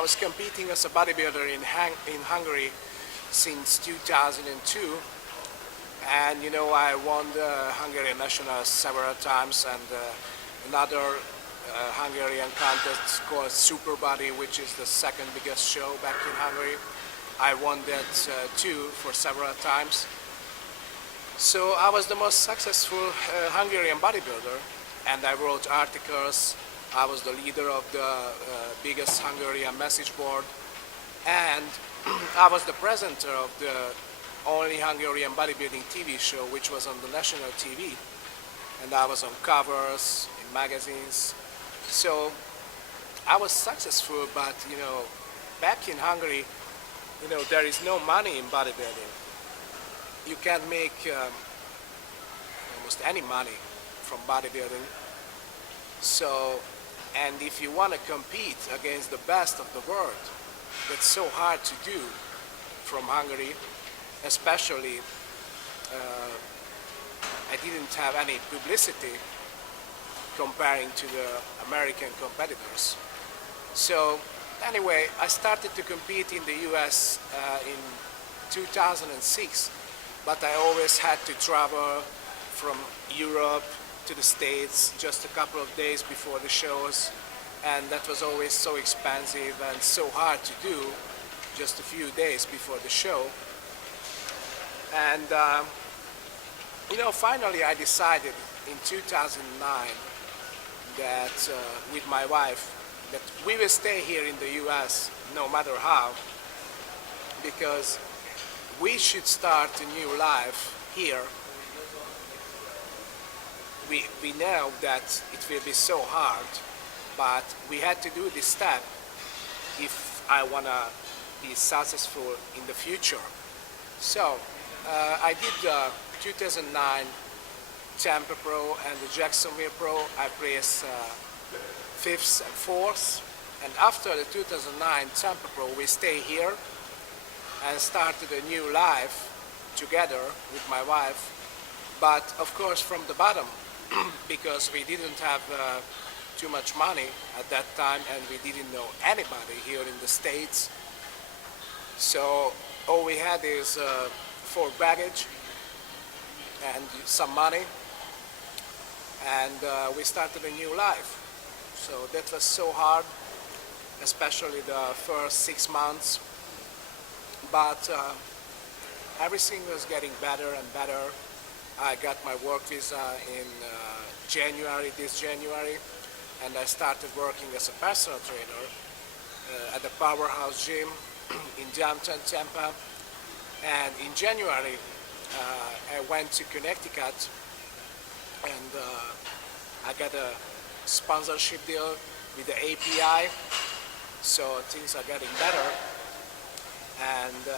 I was competing as a bodybuilder in Hungary since 2002, and I won the Hungarian nationals several times, and another Hungarian contest called Super Body, which is the second biggest show back in Hungary. I won that too for several times. So I was the most successful Hungarian bodybuilder, and I wrote articles. I was the leader of the biggest Hungarian message board, and I was the presenter of the only Hungarian bodybuilding TV show, which was on the national TV, and I was on covers in magazines. So I was successful, but back in Hungary, there is no money in bodybuilding. You can't make almost any money from bodybuilding. So, and if you want to compete against the best of the world, that's so hard to do from Hungary, especially I didn't have any publicity comparing to the American competitors. So anyway, I started to compete in the US in 2006, but I always had to travel from Europe to the States just a couple of days before the shows, and that was always so expensive and so hard to do just a few days before the show. And finally I decided in 2009 that with my wife that we will stay here in the US no matter how, because we should start a new life here. We know that it will be so hard, but we had to do this step if I want to be successful in the future. So I did the 2009 Tampa Pro and the Jacksonville Pro. I placed 5th and 4th, and after the 2009 Tampa Pro we stay here and started a new life together with my wife, but of course from the bottom because we didn't have too much money at that time, and we didn't know anybody here in the States. So all we had is 4 baggage and some money, and we started a new life. So that was so hard, especially the first 6 months, but everything was getting better and better. I got my work visa in this January, and I started working as a personal trainer at the Powerhouse Gym in downtown Tampa. And in January, I went to Connecticut, and I got a sponsorship deal with the API, so things are getting better. And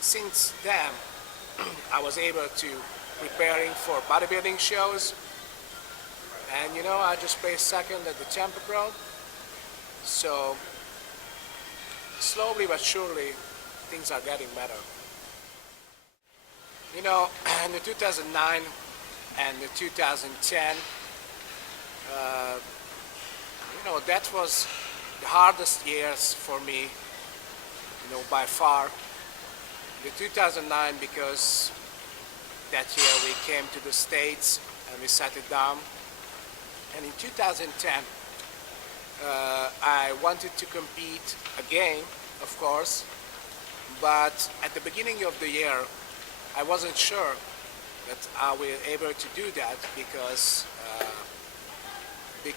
since then, I was able to preparing for bodybuilding shows, and I just placed second at the Tampa Pro. So slowly but surely, things are getting better. In the 2009 and the 2010, that was the hardest years for me, by far. The 2009, because that year we came to the States and we settled down. And in 2010, I wanted to compete again, of course, but at the beginning of the year, I wasn't sure that I will be able to do that because I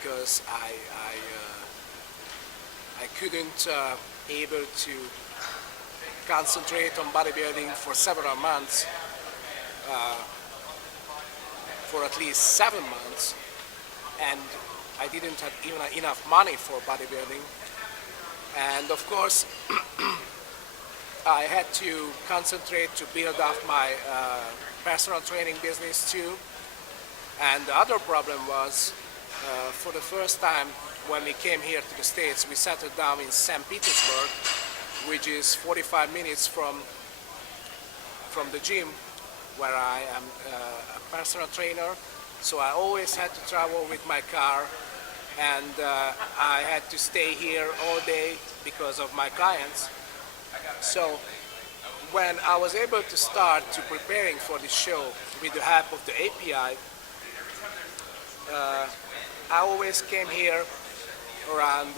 couldn't able to concentrate on bodybuilding for several months, for at least 7 months, and I didn't have even enough money for bodybuilding. And of course, I had to concentrate to build up my personal training business too. And the other problem was, for the first time when we came here to the States, we settled down in St. Petersburg, which is 45 minutes from the gym where I am a personal trainer. So I always had to travel with my car, and I had to stay here all day because of my clients. So when I was able to start to preparing for the show with the help of the API, I always came here around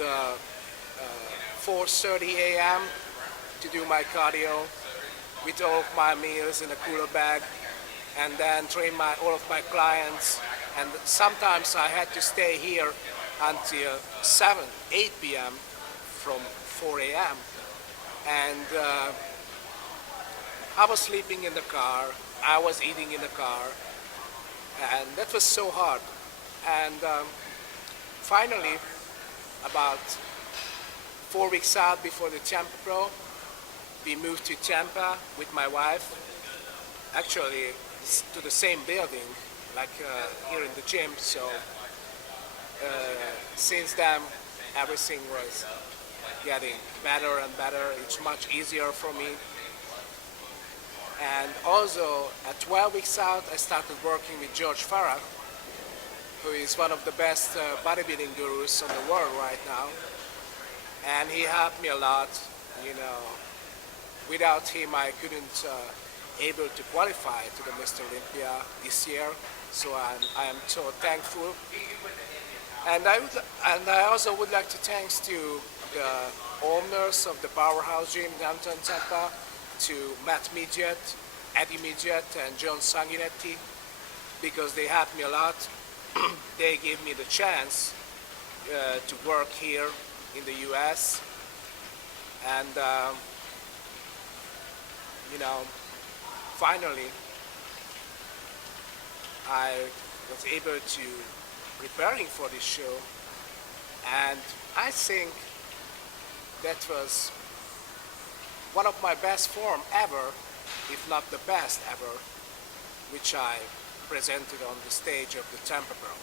4:30 a.m. to do my cardio with all of my meals in a cooler bag, and then train all of my clients. And sometimes I had to stay here until 7, 8 p.m. from 4 a.m. And I was sleeping in the car, I was eating in the car, and that was so hard. And finally, about 4 weeks out before the Tampa Pro, we moved to Tampa with my wife. Actually, to the same building, like here in the gym. So since then, everything was getting better and better. It's much easier for me. And also, at 12 weeks out, I started working with George Farah, who is one of the best bodybuilding gurus in the world right now. And he helped me a lot. You know, without him, I couldn't able to qualify to the Mr. Olympia this year. So I am so thankful. And I also would like to thanks to the owners of the Powerhouse Gym downtown Tampa, to Matt Midget, Eddie Midget, and John Sanguinetti, because they helped me a lot. They gave me the chance to work here in the U.S. And you know, finally, I was able to preparing for this show, and I think that was one of my best form ever, if not the best ever, which I presented on the stage of the Tampa Pro.